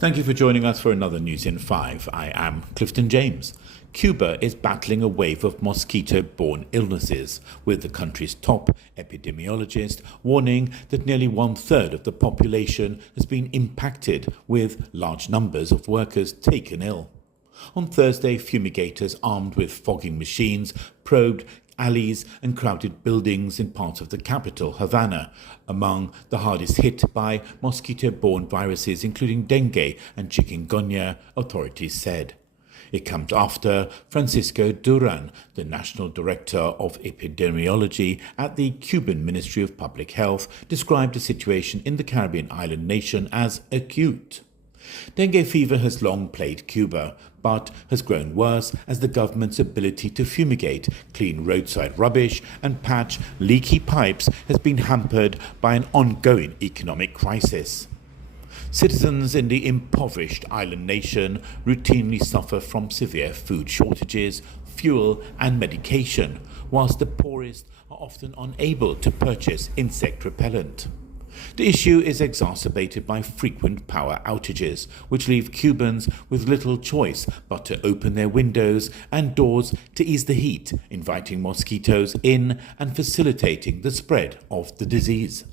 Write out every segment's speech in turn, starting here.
Thank you for joining us for another News in 5. I am Clifton James. Cuba is battling a wave of mosquito-borne illnesses, with the country's top epidemiologist warning that nearly one-third of the population has been impacted, with large numbers of workers taken ill. On Thursday, fumigators armed with fogging machines probed alleys and crowded buildings in parts of the capital, Havana, among the hardest hit by mosquito-borne viruses including dengue and chikungunya, authorities said. It comes after Francisco Duran, the National Director of Epidemiology at the Cuban Ministry of Public Health, described the situation in the Caribbean island nation as acute. Dengue fever has long plagued Cuba, but has grown worse as the government's ability to fumigate, clean roadside rubbish and patch leaky pipes has been hampered by an ongoing economic crisis. Citizens in the impoverished island nation routinely suffer from severe food shortages, fuel and medication, whilst the poorest are often unable to purchase insect repellent. The issue is exacerbated by frequent power outages, which leave Cubans with little choice but to open their windows and doors to ease the heat, inviting mosquitoes in and facilitating the spread of the disease.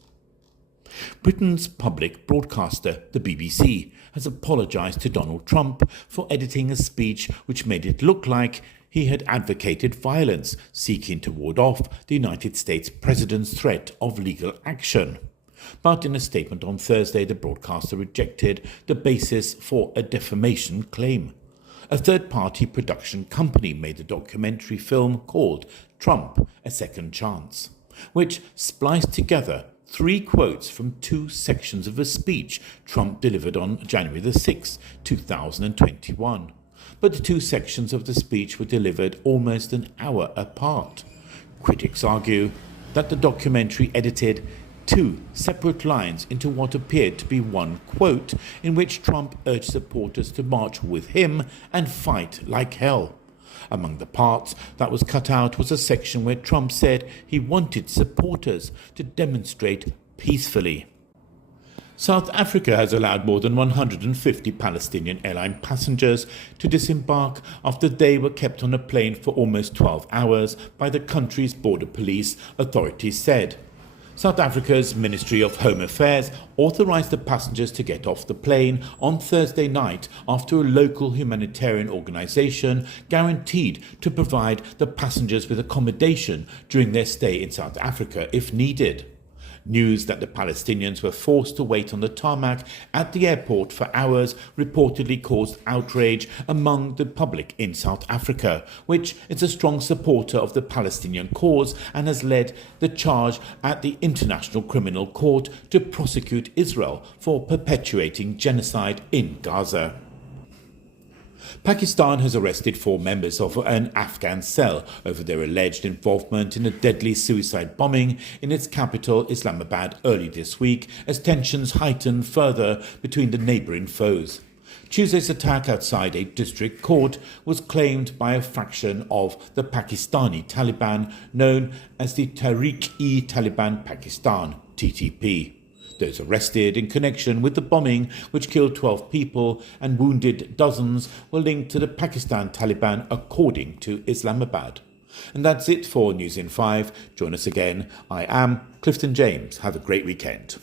Britain's public broadcaster, the BBC, has apologised to Donald Trump for editing a speech which made it look like he had advocated violence, seeking to ward off the United States president's threat of legal action. But in a statement on Thursday, the broadcaster rejected the basis for a defamation claim. A third-party production company made a documentary film called Trump, A Second Chance, which spliced together 3 quotes from 2 sections of a speech Trump delivered on January the 6th, 2021. But the 2 sections of the speech were delivered almost an hour apart. Critics argue that the documentary edited 2 separate lines into what appeared to be one quote, in which Trump urged supporters to march with him and fight like hell. Among the parts that was cut out was a section where Trump said he wanted supporters to demonstrate peacefully. South Africa has allowed more than 150 Palestinian airline passengers to disembark after they were kept on a plane for almost 12 hours by the country's border police, authorities said. South Africa's Ministry of Home Affairs authorised the passengers to get off the plane on Thursday night after a local humanitarian organisation guaranteed to provide the passengers with accommodation during their stay in South Africa if needed. News that the Palestinians were forced to wait on the tarmac at the airport for hours reportedly caused outrage among the public in South Africa, which is a strong supporter of the Palestinian cause and has led the charge at the International Criminal Court to prosecute Israel for perpetuating genocide in Gaza. Pakistan has arrested 4 members of an Afghan cell over their alleged involvement in a deadly suicide bombing in its capital, Islamabad, early this week, as tensions heightened further between the neighbouring foes. Tuesday's attack outside a district court was claimed by a faction of the Pakistani Taliban known as the Tehreek-e-Taliban Pakistan, TTP. Those arrested in connection with the bombing, which killed 12 people and wounded dozens, were linked to the Pakistan Taliban, according to Islamabad. And that's it for News in 5. Join us again. I am Clifton James. Have a great weekend.